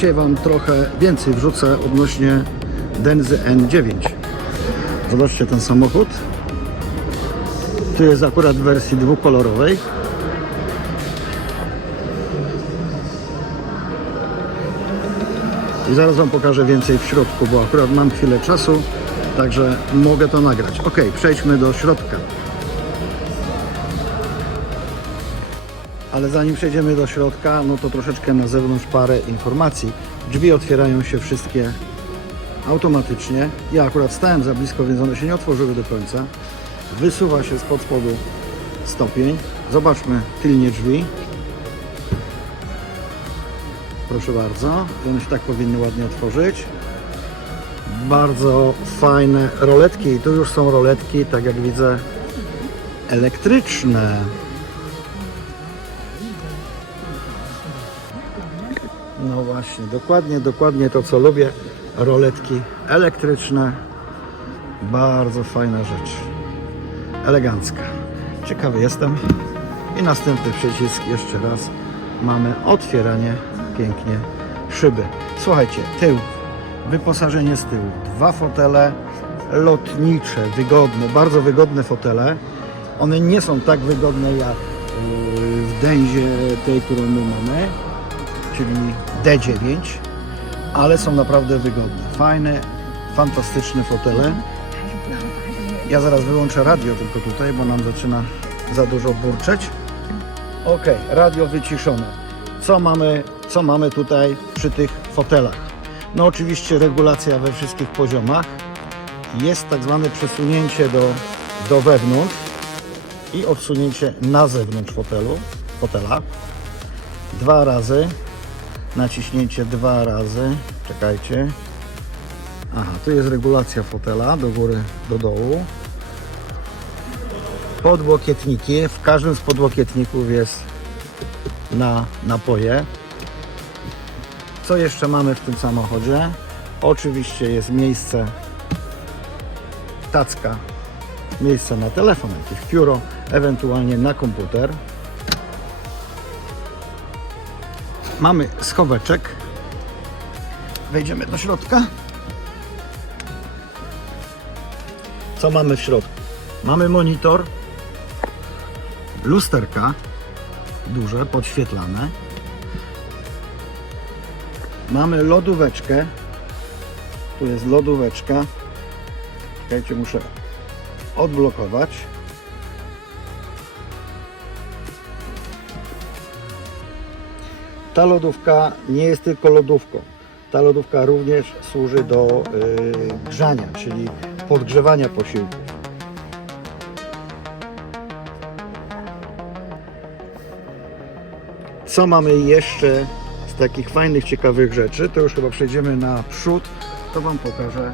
Dzisiaj Wam trochę więcej wrzucę odnośnie Denzy N9. Zobaczcie ten samochód. Tu jest akurat w wersji dwukolorowej. I zaraz Wam pokażę więcej w środku, bo akurat mam chwilę czasu, także mogę to nagrać. Ok, przejdźmy do środka. Ale zanim przejdziemy do środka, no to troszeczkę na zewnątrz parę informacji. Drzwi otwierają się wszystkie automatycznie. Ja akurat stałem za blisko, więc one się nie otworzyły do końca. Wysuwa się spod spodu stopień. Zobaczmy tylnie drzwi. Proszę bardzo. One się tak powinny ładnie otworzyć. Bardzo fajne roletki. Tu już są roletki, tak jak widzę, elektryczne. Właśnie, dokładnie, dokładnie to co lubię. Roletki elektryczne. Bardzo fajna rzecz. Elegancka. Ciekawy jestem. I następny przycisk jeszcze raz. Mamy otwieranie pięknie szyby. Słuchajcie, tył. Wyposażenie z tyłu. Dwa fotele lotnicze, wygodne, bardzo wygodne fotele. One nie są tak wygodne jak yy, w dęzie tej, którą my mamy czyli D9, ale są naprawdę wygodne. Fajne, fantastyczne fotele. Ja zaraz wyłączę radio tylko tutaj, bo nam zaczyna za dużo burczeć. Ok, radio wyciszone. Co mamy, co mamy tutaj przy tych fotelach? No oczywiście regulacja we wszystkich poziomach. Jest tak zwane przesunięcie do, do wewnątrz i odsunięcie na zewnątrz fotelu, fotela. Dwa razy naciśnięcie dwa razy. Czekajcie. Aha, tu jest regulacja fotela do góry, do dołu. Podłokietniki. W każdym z podłokietników jest na napoje. Co jeszcze mamy w tym samochodzie? Oczywiście jest miejsce tacka, miejsce na telefon, jakieś pióro, ewentualnie na komputer. Mamy schoweczek. Wejdziemy do środka. Co mamy w środku? Mamy monitor, lusterka duże, podświetlane. Mamy lodóweczkę. Tu jest lodóweczka. Czekajcie, muszę odblokować. Ta lodówka nie jest tylko lodówką. Ta lodówka również służy do y, grzania, czyli podgrzewania posiłków. Co mamy jeszcze z takich fajnych, ciekawych rzeczy? To już chyba przejdziemy na przód, to Wam pokażę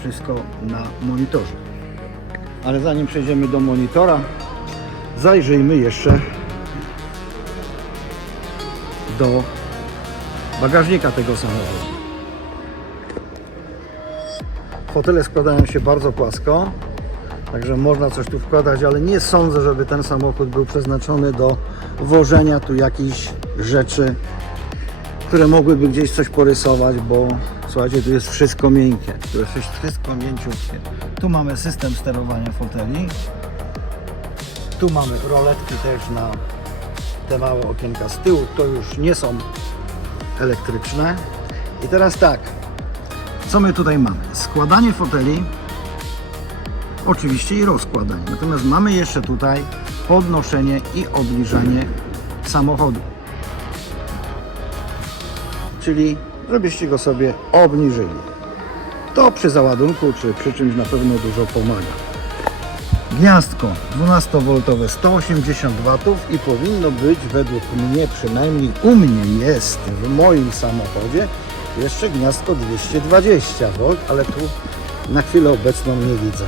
wszystko na monitorze. Ale zanim przejdziemy do monitora, zajrzyjmy jeszcze do bagażnika tego samochodu. Fotele składają się bardzo płasko, także można coś tu wkładać, ale nie sądzę, żeby ten samochód był przeznaczony do wożenia tu jakichś rzeczy, które mogłyby gdzieś coś porysować, bo słuchajcie, tu jest wszystko miękkie, tu jest wszystko mięciutkie. Tu mamy system sterowania foteli, tu mamy roletki też na te małe okienka z tyłu, to już nie są elektryczne. I teraz tak, co my tutaj mamy? Składanie foteli, oczywiście i rozkładanie. Natomiast mamy jeszcze tutaj podnoszenie i obniżanie samochodu. Czyli żebyście go sobie obniżyli. To przy załadunku czy przy czymś na pewno dużo pomaga. Gniazdko 12V 180 W i powinno być według mnie, przynajmniej u mnie jest w moim samochodzie Jeszcze gniazdko 220 V, ale tu na chwilę obecną nie widzę.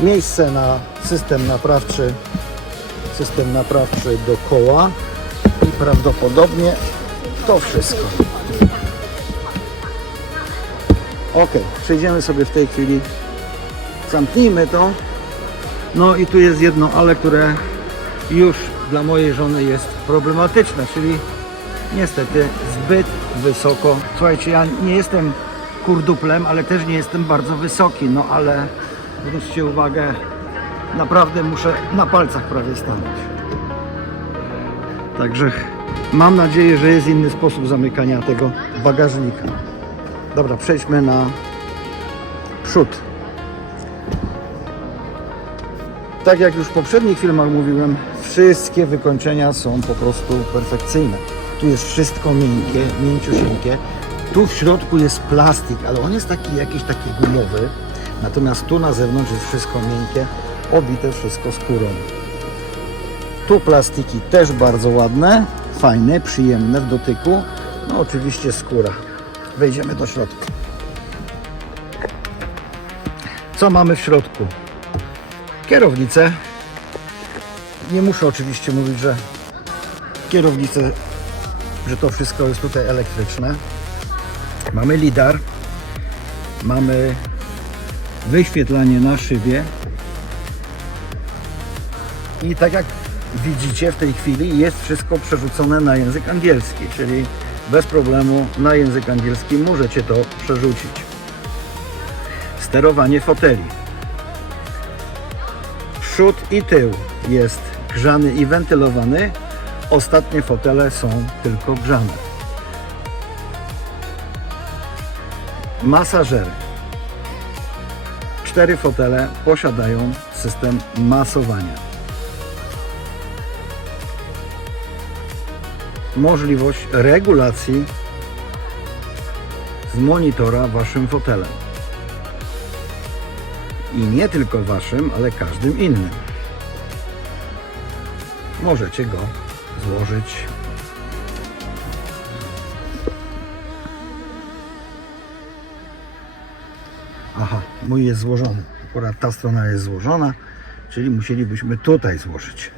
Miejsce na system naprawczy, system naprawczy do koła i prawdopodobnie to wszystko. Ok, przejdziemy sobie w tej chwili, zamknijmy to. No i tu jest jedno ale, które już dla mojej żony jest problematyczne, czyli niestety zbyt wysoko. Słuchajcie, ja nie jestem kurduplem, ale też nie jestem bardzo wysoki, no ale zwróćcie uwagę, naprawdę muszę na palcach prawie stanąć. Także mam nadzieję, że jest inny sposób zamykania tego bagażnika. Dobra, przejdźmy na przód. Tak jak już w poprzednich filmach mówiłem, wszystkie wykończenia są po prostu perfekcyjne. Tu jest wszystko miękkie, mięciusieńkie. Tu w środku jest plastik, ale on jest taki jakiś taki gumowy. Natomiast tu na zewnątrz jest wszystko miękkie, obite wszystko skórą. Tu plastiki też bardzo ładne, fajne, przyjemne w dotyku. No oczywiście skóra. Wejdziemy do środka. Co mamy w środku? Kierownicę. Nie muszę oczywiście mówić, że kierownicę, że to wszystko jest tutaj elektryczne. Mamy lidar. Mamy wyświetlanie na szybie. I tak jak widzicie w tej chwili jest wszystko przerzucone na język angielski, czyli bez problemu na język angielski możecie to przerzucić. Sterowanie foteli. Przód i tył jest grzany i wentylowany. Ostatnie fotele są tylko grzane. Masażery. Cztery fotele posiadają system masowania. Możliwość regulacji z monitora waszym fotelem. I nie tylko waszym, ale każdym innym. Możecie go złożyć. Aha, mój jest złożony. Akurat ta strona jest złożona, czyli musielibyśmy tutaj złożyć.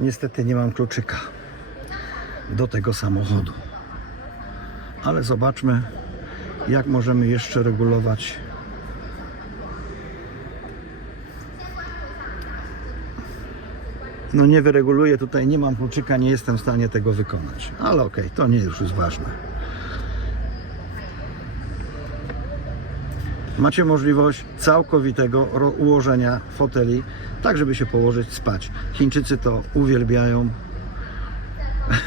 Niestety nie mam kluczyka do tego samochodu. Ale zobaczmy, jak możemy jeszcze regulować. No nie wyreguluję tutaj, nie mam kluczyka, nie jestem w stanie tego wykonać. Ale okej, to nie już jest ważne. Macie możliwość całkowitego ułożenia foteli, tak żeby się położyć spać. Chińczycy to uwielbiają.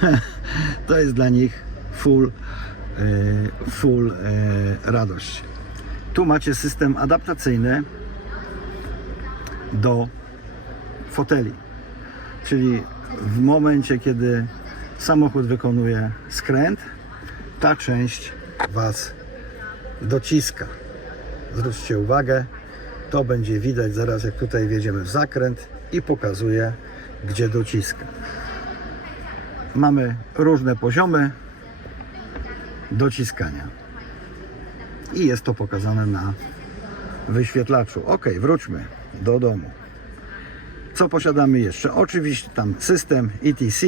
to jest dla nich full, e, full e, radość. Tu macie system adaptacyjny do foteli. Czyli w momencie, kiedy samochód wykonuje skręt, ta część Was dociska. Zwróćcie uwagę, to będzie widać zaraz jak tutaj wjedziemy w zakręt i pokazuje gdzie dociska. Mamy różne poziomy dociskania. I jest to pokazane na wyświetlaczu. Ok, wróćmy do domu. Co posiadamy jeszcze? Oczywiście tam system ETC.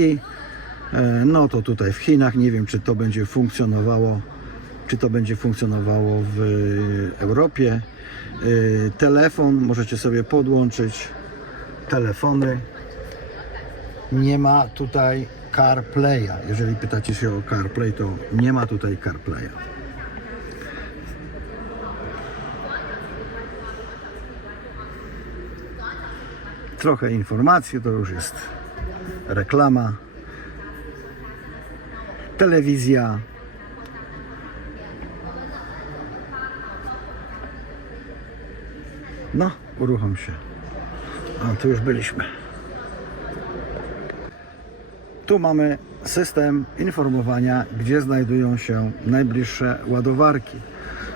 E, No to tutaj w Chinach nie wiem czy to będzie funkcjonowało czy to będzie funkcjonowało w Europie. E, Telefon możecie sobie podłączyć telefony. Nie ma tutaj CarPlaya. Jeżeli pytacie się o CarPlay, to nie ma tutaj CarPlaya. Trochę informacji, to już jest reklama. Telewizja. No, uruchom się. A, tu już byliśmy. Tu mamy system informowania, gdzie znajdują się najbliższe ładowarki.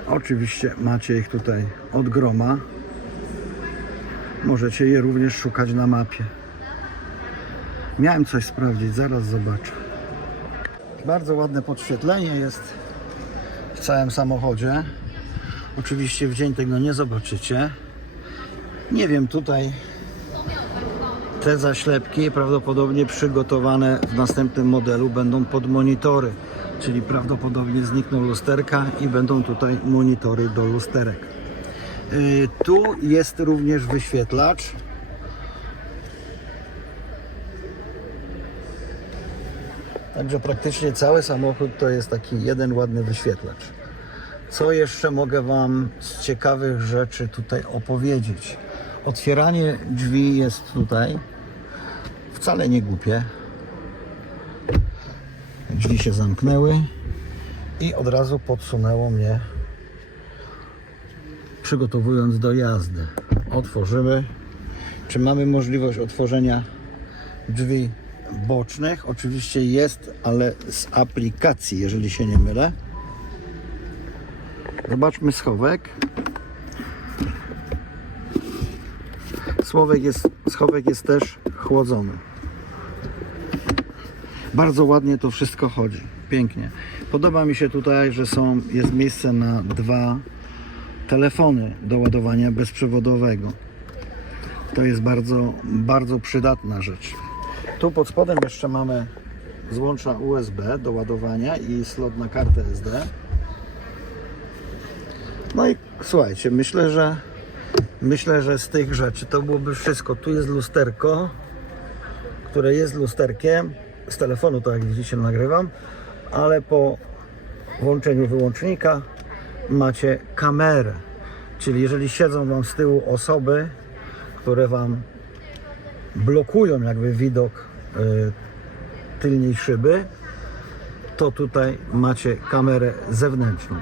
Oczywiście macie ich tutaj od groma. Możecie je również szukać na mapie. Miałem coś sprawdzić, zaraz zobaczę. Bardzo ładne podświetlenie jest w całym samochodzie. Oczywiście w dzień tego nie zobaczycie. Nie wiem, tutaj te zaślepki prawdopodobnie przygotowane w następnym modelu będą pod monitory, czyli prawdopodobnie znikną lusterka i będą tutaj monitory do lusterek. Yy, Tu jest również wyświetlacz. Także praktycznie cały samochód to jest taki jeden ładny wyświetlacz. Co jeszcze mogę Wam z ciekawych rzeczy tutaj opowiedzieć? Otwieranie drzwi jest tutaj wcale nie głupie. Drzwi się zamknęły i od razu podsunęło mnie, przygotowując do jazdy. Otworzymy. Czy mamy możliwość otworzenia drzwi bocznych? Oczywiście jest, ale z aplikacji, jeżeli się nie mylę. Zobaczmy schowek. Schowek jest, schowek jest też chłodzony. Bardzo ładnie to wszystko chodzi. Pięknie. Podoba mi się tutaj, że są, jest miejsce na dwa telefony do ładowania bezprzewodowego. To jest bardzo, bardzo przydatna rzecz. Tu pod spodem jeszcze mamy złącza USB do ładowania i slot na kartę SD. No i słuchajcie, myślę, że myślę, że z tych rzeczy to byłoby wszystko. Tu jest lusterko, które jest lusterkiem. Z telefonu to jak widzicie nagrywam, ale po włączeniu wyłącznika macie kamerę. Czyli jeżeli siedzą Wam z tyłu osoby, które Wam blokują jakby widok y, tylnej szyby, to tutaj macie kamerę zewnętrzną.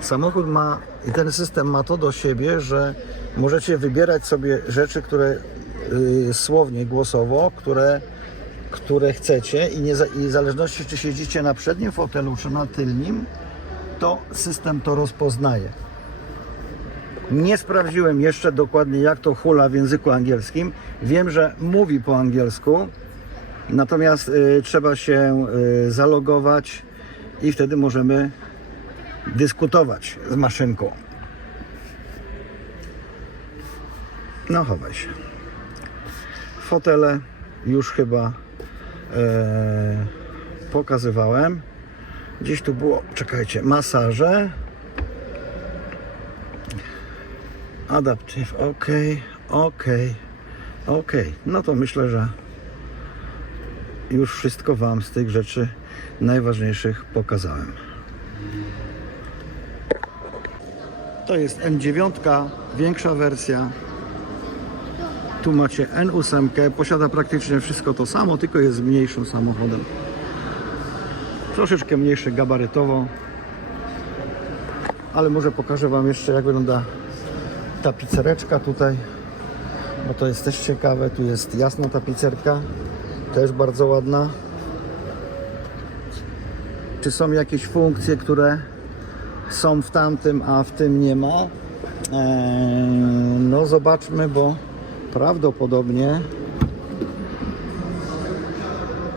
Samochód ma i ten system ma to do siebie, że możecie wybierać sobie rzeczy, które y, słownie, głosowo, które, które chcecie i, nie, i w zależności czy siedzicie na przednim fotelu czy na tylnym, to system to rozpoznaje. Nie sprawdziłem jeszcze dokładnie jak to hula w języku angielskim. Wiem, że mówi po angielsku, natomiast y, trzeba się y, zalogować i wtedy możemy dyskutować z maszynką. No chowaj się. Fotele już chyba e, pokazywałem. Gdzieś tu było, czekajcie, masaże. Adaptive, ok, ok, ok. No to myślę, że już wszystko Wam z tych rzeczy najważniejszych pokazałem. To jest N9, większa wersja. Tu macie N8, posiada praktycznie wszystko to samo, tylko jest mniejszym samochodem. Troszeczkę mniejszy gabarytowo, ale może pokażę Wam jeszcze jak wygląda tapicereczka tutaj, bo to jest też ciekawe. Tu jest jasna tapicerka, też bardzo ładna. Czy są jakieś funkcje, które są w tamtym, a w tym nie ma? Eee, no zobaczmy, bo prawdopodobnie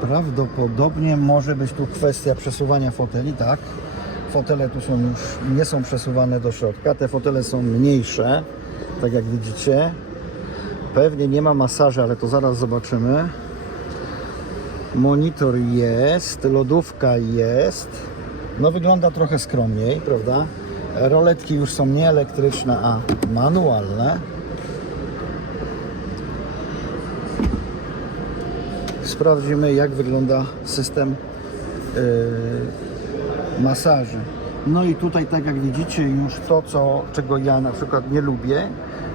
prawdopodobnie może być tu kwestia przesuwania foteli, tak? Fotele tu są już nie są przesuwane do środka, te fotele są mniejsze, tak jak widzicie. Pewnie nie ma masaży, ale to zaraz zobaczymy. Monitor jest, lodówka jest. No wygląda trochę skromniej, prawda? Roletki już są nie elektryczne, a manualne. Sprawdzimy jak wygląda system yy, masaży. No i tutaj tak jak widzicie już to, co, czego ja na przykład nie lubię,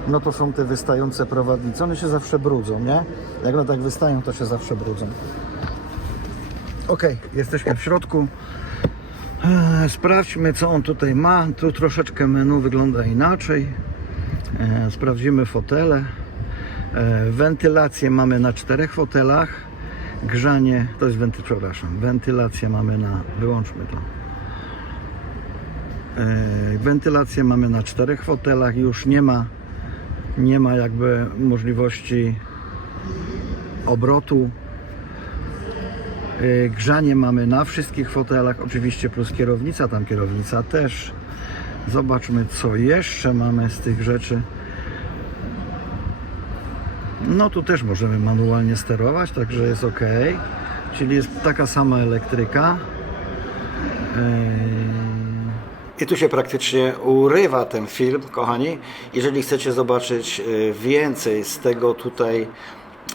no to są te wystające prowadnice. One się zawsze brudzą, nie? Jak one tak wystają, to się zawsze brudzą. Ok, jesteśmy w środku. Eee, Sprawdźmy, co on tutaj ma. Tu troszeczkę menu wygląda inaczej. Eee, Sprawdzimy fotele. Eee, Wentylację mamy na czterech fotelach. Grzanie, to jest wenty, przepraszam, wentylację mamy na, wyłączmy to. Eee, Wentylację mamy na czterech fotelach, już nie ma Nie ma jakby możliwości obrotu. Yy, Grzanie mamy na wszystkich fotelach, oczywiście plus kierownica, tam kierownica też. Zobaczmy, co jeszcze mamy z tych rzeczy. No tu też możemy manualnie sterować, także jest ok. Czyli jest taka sama elektryka. I tu się praktycznie urywa ten film, kochani. Jeżeli chcecie zobaczyć e, więcej z tego tutaj,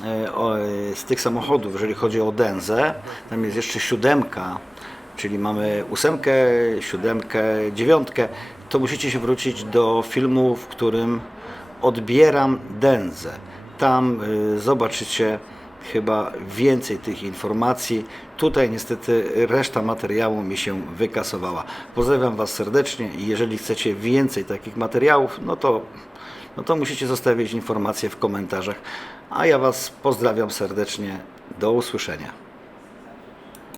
e, e, z tych samochodów, jeżeli chodzi o Denzę, tam jest jeszcze siódemka, czyli mamy ósemkę, siódemkę, dziewiątkę, to musicie się wrócić do filmu, w którym odbieram Denzę. Tam y, zobaczycie chyba więcej tych informacji. Tutaj niestety reszta materiału mi się wykasowała. Pozdrawiam Was serdecznie i jeżeli chcecie więcej takich materiałów, no to, no to musicie zostawić informacje w komentarzach. A ja Was pozdrawiam serdecznie. Do usłyszenia.